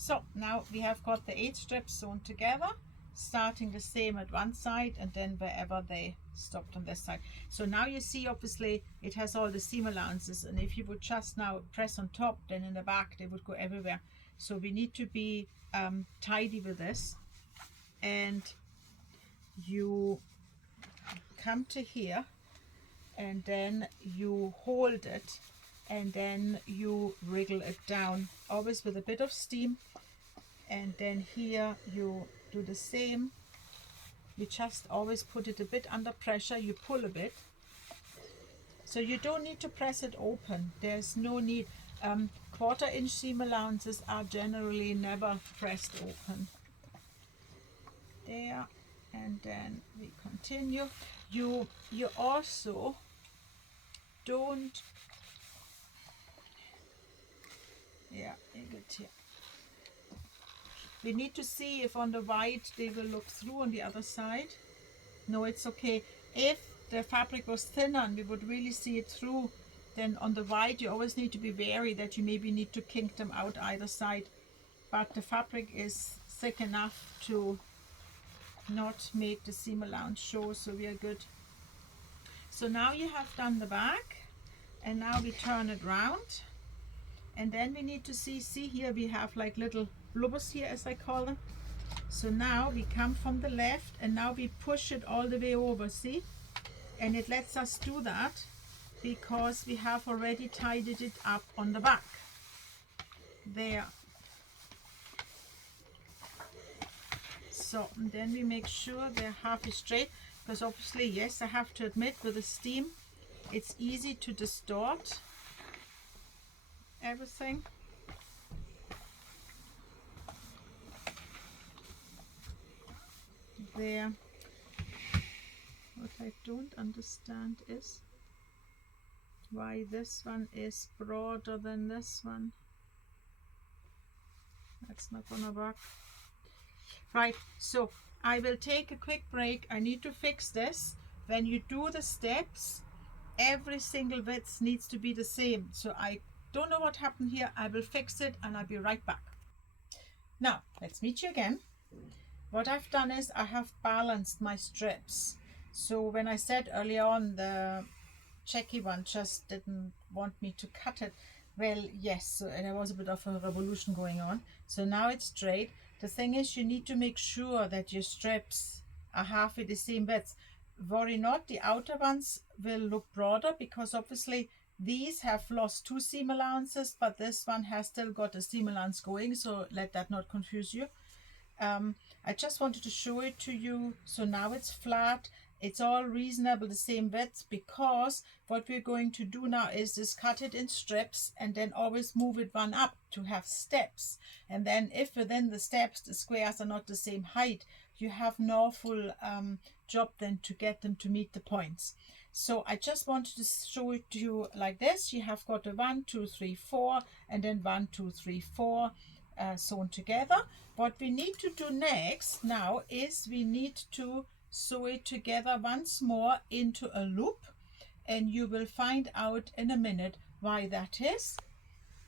So now we have got the 8 strips sewn together, starting the same at one side and then wherever they stopped on this side. So now you see obviously it has all the seam allowances, and if you would just now press on top, then in the back they would go everywhere. So we need to be tidy with this, and you come to here and then you hold it and then you wriggle it down, always with a bit of steam. And then here you do the same. You just always put it a bit under pressure, you pull a bit. So you don't need to press it open, there's no need. 1/4 inch seam allowances are generally never pressed open. There, and then we continue. You also don't, yeah, here. We need to see if on the white they will look through on the other side. No, it's okay. If the fabric was thinner and we would really see it through, then on the white you always need to be wary that you maybe need to kink them out either side. But the fabric is thick enough to not make the seam allowance show, so we are good. So now you have done the back, and now we turn it round, and then we need to see here we have like little blubbers here, as I call them. So now we come from the left and now we push it all the way over, see? And it lets us do that because we have already tidied it up on the back. There. So, and then we make sure they're halfway straight, because obviously, yes, I have to admit, with the steam, it's easy to distort everything. There. What I don't understand is why this one is broader than this one. That's not gonna work. Right, so I will take a quick break. I need to fix this. When you do the steps, every single width needs to be the same. So I don't know what happened here. I will fix it and I'll be right back. Now, let's meet you again. What I've done is I have balanced my strips. So when I said earlier on the checky one just didn't want me to cut it, well, yes, and there was a bit of a revolution going on. So now it's straight. The thing is, you need to make sure that your strips are halfway the same width. Worry not, the outer ones will look broader because obviously these have lost 2 seam allowances, but this one has still got a seam allowance going, so let that not confuse you. I just wanted to show it to you. So now it's flat. It's all reasonable, the same width, because what we're going to do now is just cut it in strips and then always move it one up to have steps. And then if within the steps the squares are not the same height, you have an awful job then to get them to meet the points. So I just wanted to show it to you like this. You have got a 1, 2, 3, 4, and then 1, 2, 3, 4 sewn together. What we need to do next now is we need to sew it together once more into a loop, and you will find out in a minute why that is.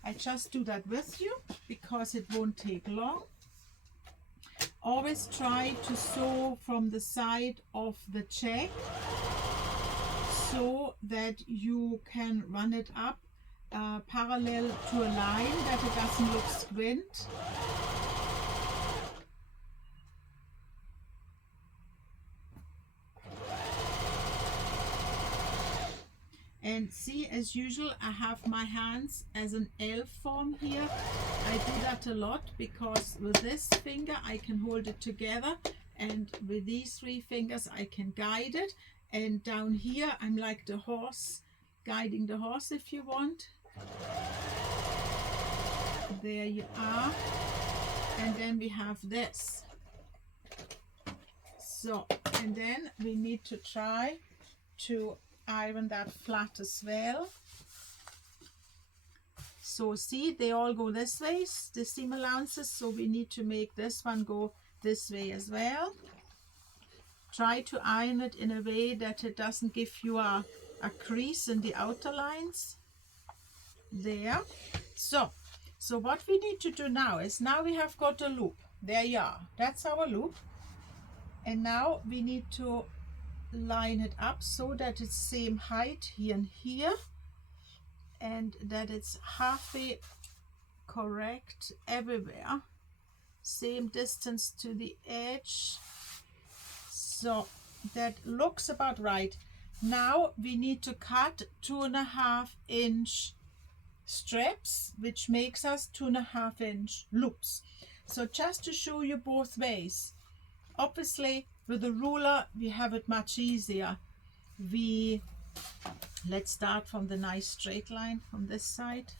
I just do that with you because it won't take long. Always try to sew from the side of the check so that you can run it up parallel to a line, that it doesn't look squint. And see, as usual, I have my hands as an L form here. I do that a lot because with this finger I can hold it together, and with these 3 fingers I can guide it. And down here I'm like the horse, guiding the horse if you want. There you are. And then we have this. So, and then we need to try to iron that flat as well. So see, they all go this way, the seam allowances, so we need to make this one go this way as well. Try to iron it in a way that it doesn't give you a crease in the outer lines. There. So So what we need to do now is, now we have got a loop. There you are. That's our loop. And now we need to line it up so that it's same height here and here, and that it's halfway correct everywhere. Same distance to the edge. So that looks about right. Now we need to cut 2.5 inch strips, which makes us 2.5 inch loops. So just to show you both ways, obviously with a ruler we have it much easier. Let's start from the nice straight line from this side.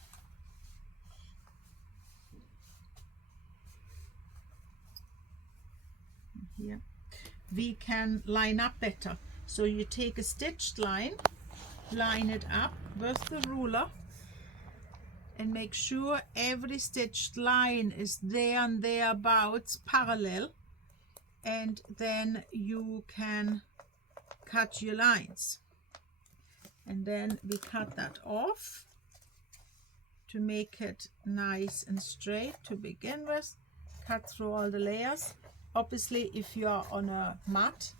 Here we can line up better. So you take a stitched line, line it up with the ruler, and make sure every stitched line is there and thereabouts parallel, and then you can cut your lines. And then we cut that off to make it nice and straight to begin with. Cut through all the layers. Obviously if you are on a mat,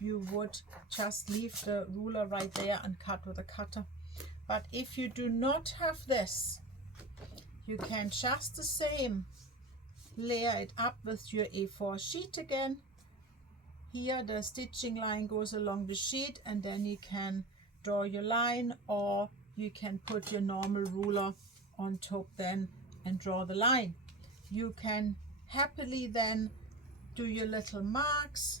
you would just leave the ruler right there and cut with a cutter. But if you do not have this, you can just the same layer it up with your A4 sheet again. Here the stitching line goes along the sheet, and then you can draw your line, or you can put your normal ruler on top then and draw the line. You can happily then do your little marks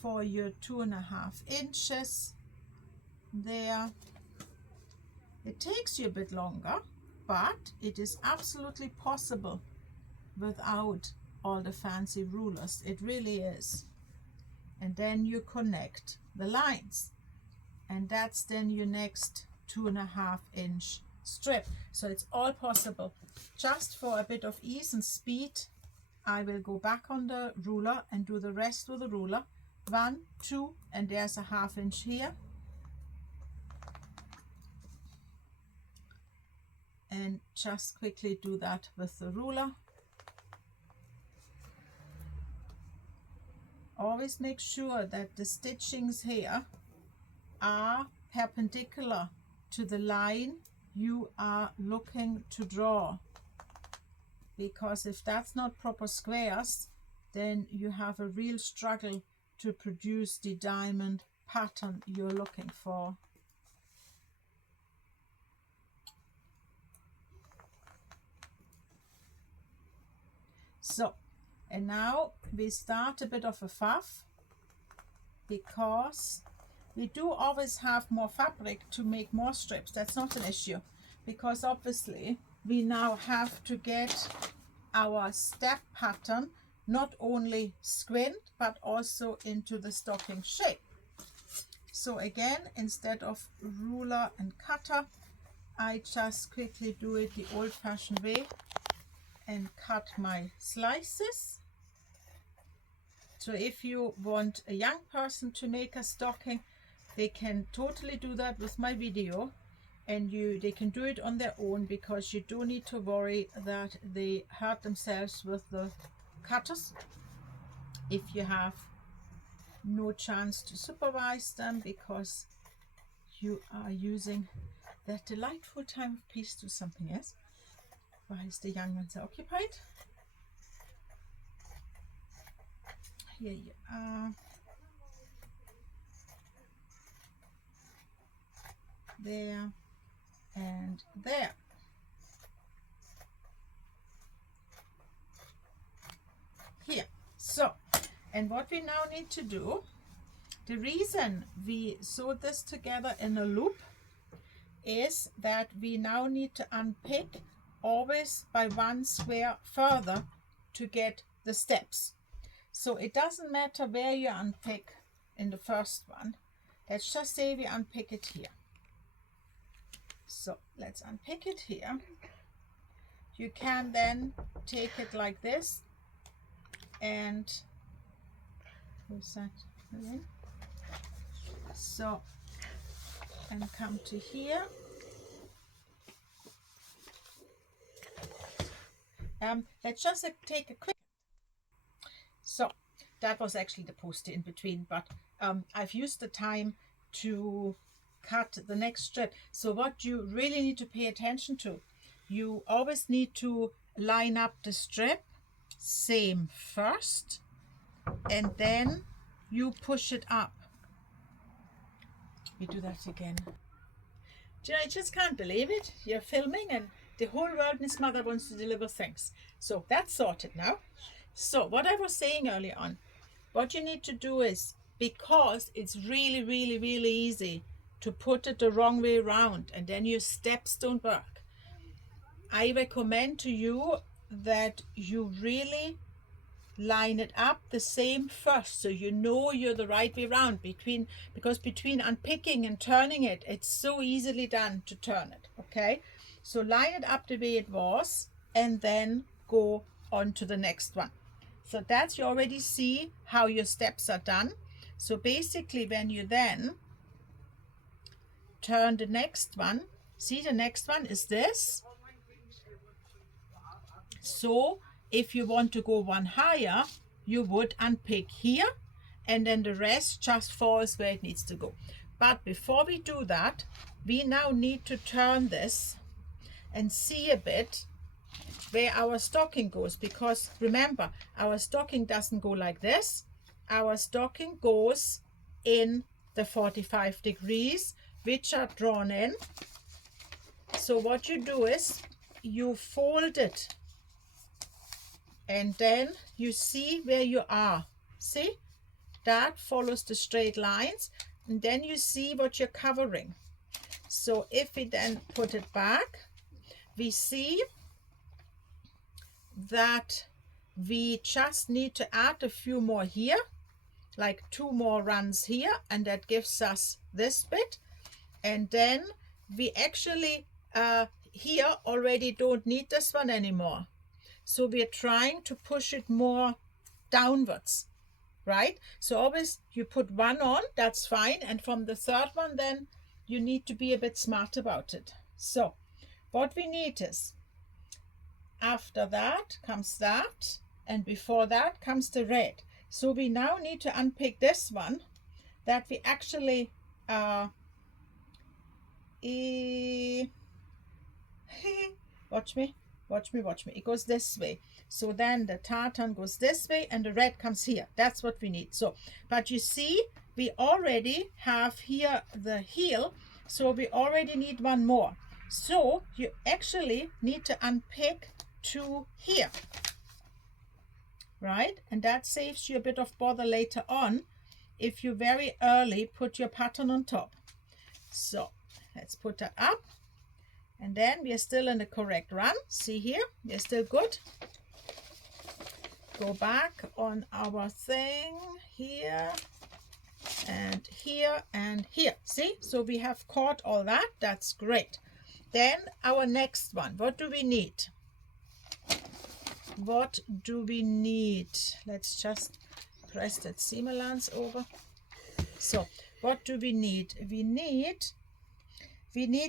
for your 2.5 inches there. It takes you a bit longer, but it is absolutely possible without all the fancy rulers. It really is. And then you connect the lines, and that's then your next 2.5 inch strip. So it's all possible. Just for a bit of ease and speed, I will go back on the ruler and do the rest with the ruler. 1, 2, and there's a 1/2 inch here. And just quickly do that with the ruler. Always make sure that the stitchings here are perpendicular to the line you are looking to draw, because if that's not proper squares, then you have a real struggle to produce the diamond pattern you're looking for. So, and now we start a bit of a faff, because we do always have more fabric to make more strips. That's not an issue, because obviously we now have to get our step pattern not only squint but also into the stocking shape. So again, instead of ruler and cutter, I just quickly do it the old-fashioned way and cut my slices. So if you want a young person to make a stocking, they can totally do that with my video, and they can do it on their own, because you don't need to worry that they hurt themselves with the cutters if you have no chance to supervise them, because you are using that delightful time of peace to something else whilst the young ones are occupied. Here you are. There and there. Here. So, and what we now need to do, the reason we sewed this together in a loop is that we now need to unpick always by 1 square further to get the steps. So it doesn't matter where you unpick in the first one. Let's just say we unpick it here. So let's unpick it here. You can then take it like this and what's that? So, and come to here let's just take a quick. So that was actually the poster in between, but I've used the time to cut the next strip. So what you really need to pay attention to, you always need to line up the strip same first, and then you push it up. We do that again. Do you know, I just can't believe it. You're filming and the whole world and his mother wants to deliver things. So that's sorted now. So what I was saying earlier on, what you need to do is, because it's really, really, really easy to put it the wrong way around and then your steps don't work, I recommend to you that you really line it up the same first, so you know you're the right way around, because between unpicking and turning it, it's so easily done to turn it. Okay, so line it up the way it was and then go on to the next one. So that's, you already see how your steps are done. So basically when you then turn the next one, see, the next one is this. So if you want to go one higher, you would unpick here, and then the rest just falls where it needs to go. But before we do that, we now need to turn this and see a bit where our stocking goes, because remember, our stocking doesn't go like this. Our stocking goes in the 45 degrees, which are drawn in. So what you do is you fold it, and then you see where you are. See, that follows the straight lines, and then you see what you're covering. So if we then put it back, we see that we just need to add a few more here, like 2 more runs here, and that gives us this bit. And then we actually here already don't need this one anymore. So we're trying to push it more downwards, right? So always you put one on, that's fine. And from the third one, then you need to be a bit smart about it. So what we need is, after that comes that, and before that comes the red. So we now need to unpick this one that we actually watch me. It goes this way. So then the tartan goes this way and the red comes here. That's what we need. So, but you see, we already have here the heel, so we already need one more. So you actually need to unpick 2 here, right? And that saves you a bit of bother later on if you very early put your pattern on top. So let's put that up. And then we are still in the correct run. See here, we're still good. Go back on our thing here and here and here. See, so we have caught all that. That's great. Then our next one, what do we need? What do we need? Let's just press that seam allowance over. So what do we need? We need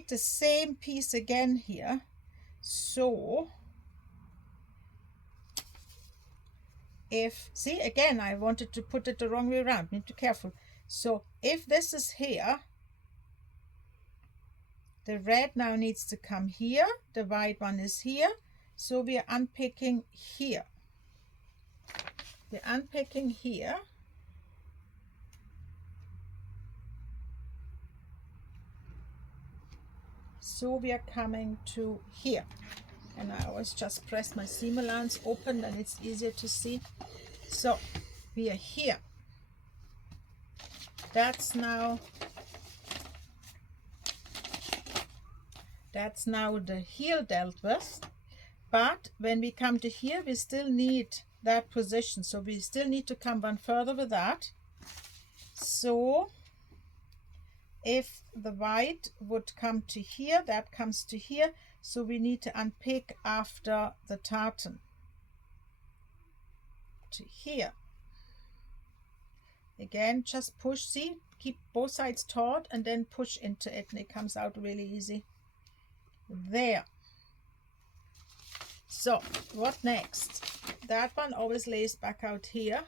the same piece again here. So if, see, again, I wanted to put it the wrong way around. Need to be careful. So if this is here, the red now needs to come here. The white one is here. So we are unpicking here. We're unpicking here. So we are coming to here. And I always just press my seam allowance open, and it's easier to see. So we are here. That's now the heel dealt with. But when we come to here, we still need that position. So we still need to come one further with that. So if the white would come to here, that comes to here. So we need to unpick after the tartan to here. Again, just push, see, keep both sides taut and then push into it, and it comes out really easy. There. So what next? That one always lays back out here.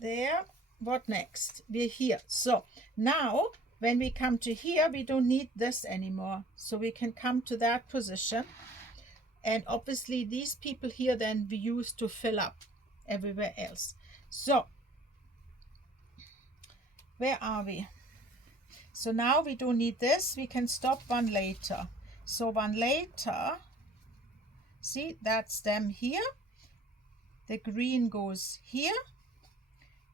There. What next? We're here. So now when we come to here, we don't need this anymore. So we can come to that position. And obviously these people here then we use to fill up everywhere else. So where are we? So now we don't need this. We can stop one later. So one later, see, that's them here. The green goes here.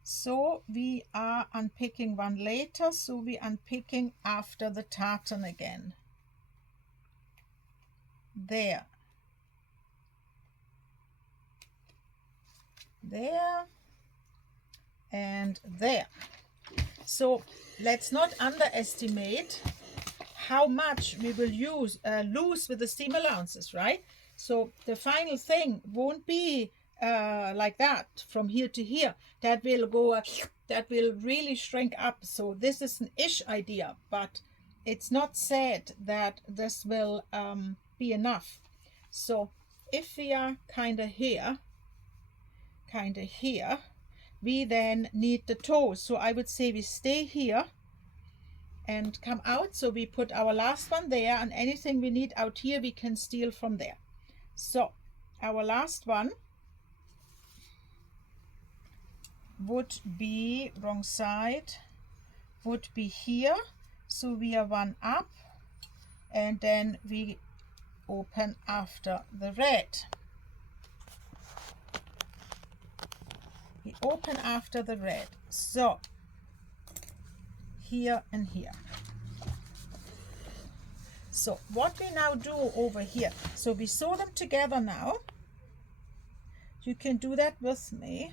So we are unpicking one later. So we unpicking after the tartan again. There. There. And there. So let's not underestimate how much we will lose with the steam allowances, right? So the final thing won't be like that from here to here. That will go, that will really shrink up. So this is an ish idea, but it's not said that this will be enough. So if we are kind of here, we then need the toes. So I would say we stay here and come out. So we put our last one there, and anything we need out here we can steal from there. So our last one would be wrong side, would be here. So we are one up, and then we open after the red. We open after the red. So here and here. So what we now do over here, so we sew them together now. You can do that with me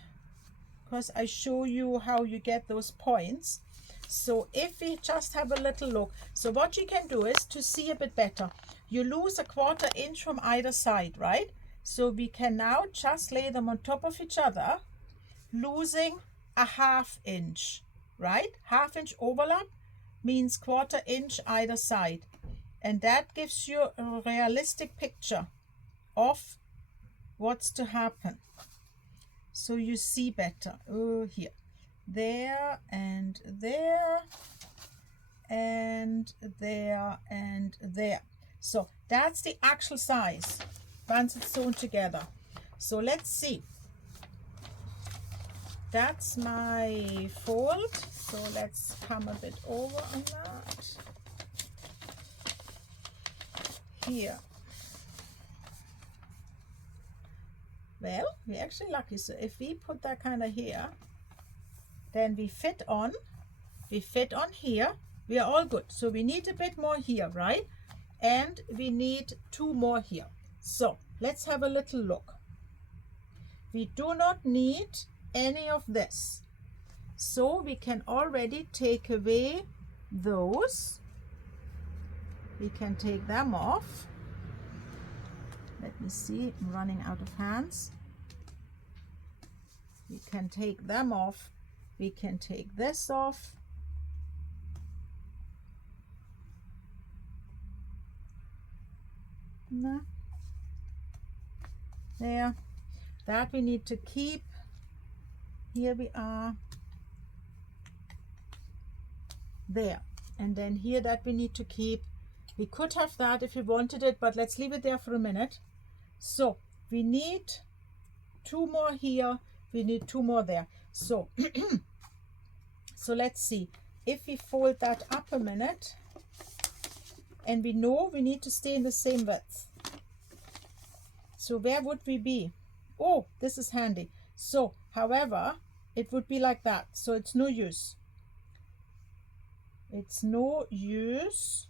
because I show you how you get those points. So if we just have a little look, so what you can do is to see a bit better, you lose a 1/4 inch from either side, right? So we can now just lay them on top of each other, losing a 1/2 inch, right? 1/2 inch overlap means 1/4 inch either side. And that gives you a realistic picture of what's to happen. So you see better. Oh, here. There and there and there and there. So that's the actual size once it's sewn together. So let's see. That's my fold. So let's come a bit over on that. Here. Well, we're actually lucky. So if we put that kind of here, then we fit on here. We are all good. So we need a bit more here, right? And we need 2 more here. So let's have a little look. We do not need any of this. So we can already take away those. We can take them off. Let me see, I'm running out of hands. We can take them off. We can take this off. No. There. That we need to keep. Here we are. There. And then here that we need to keep. We could have that if we wanted it, but let's leave it there for a minute. So we need 2 more here. We need 2 more there. So, so let's see. If we fold that up a minute, and we know we need to stay in the same width. So where would we be? Oh, this is handy. So, however, it would be like that. So it's no use. It's no use.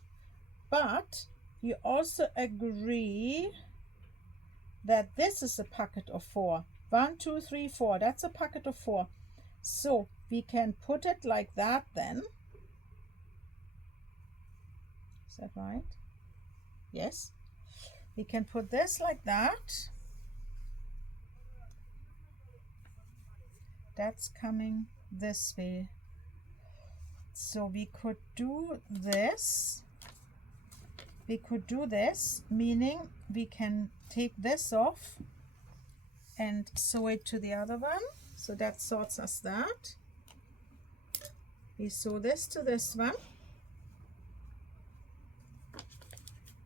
But you also agree that this is a pocket of 4. 1, 2, 3, 4. That's a pocket of 4. So we can put it like that then. Is that right? Yes. We can put this like that. That's coming this way. So we could do this. we could do this, meaning we can take this off and sew it to the other one. So that sorts us that. We sew this to this one.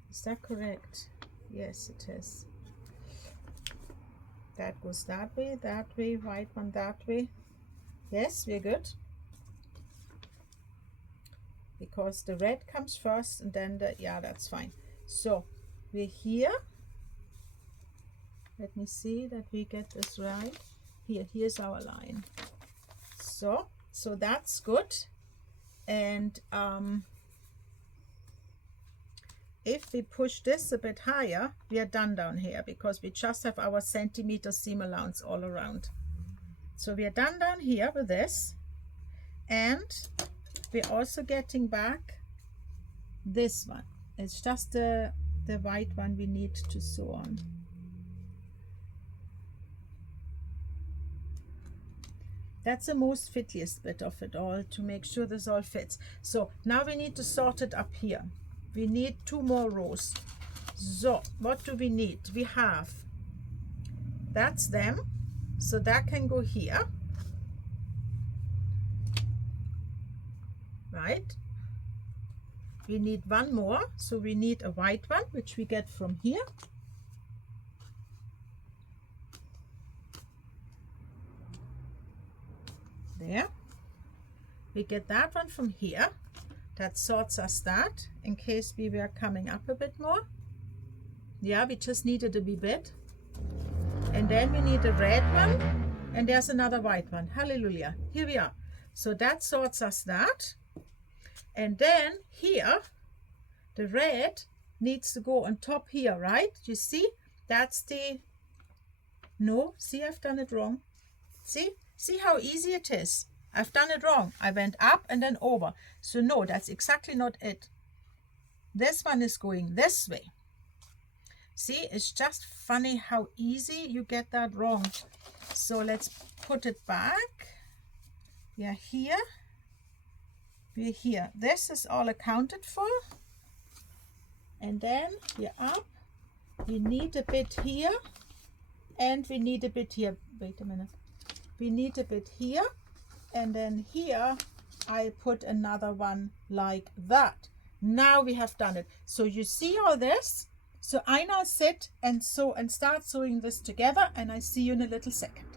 Is that correct? Yes, it is. That goes that way, white one that way. Yes, we're good. Because the red comes first and then the, yeah, that's fine. So we're here. Let me see that we get this right. Here's our line. So that's good. And if we push this a bit higher, we are done down here because we just have our centimeter seam allowance all around. So we are done down here with this, and we're also getting back this one. It's just the white one we need to sew on. That's the most fiddliest bit of it all, to make sure this all fits. So now we need to sort it up here. We need 2 more rows. So what do we need? We have, that's them. So that can go here. Right? We need 1 more. So we need a white one, which we get from here. There. We get that one from here. That sorts us that, in case we were coming up a bit more. Yeah, we just needed a wee bit. And then we need a red one, and there's another white one. Hallelujah. Here we are. So that sorts us that. And then here, the red needs to go on top here, right? You see? That's the, no, see, I've done it wrong. See how easy it is. I've done it wrong. I went up and then over. So no, that's exactly not it. This one is going this way. See, it's just funny how easy you get that wrong. So let's put it back. We are here. We're here. This is all accounted for. And then we're up. We need a bit here. And we need a bit here. Wait a minute. We need a bit here. And then here I put another one like that. Now we have done it. So you see all this? So I now sit and sew and start sewing this together, and I see you in a little second.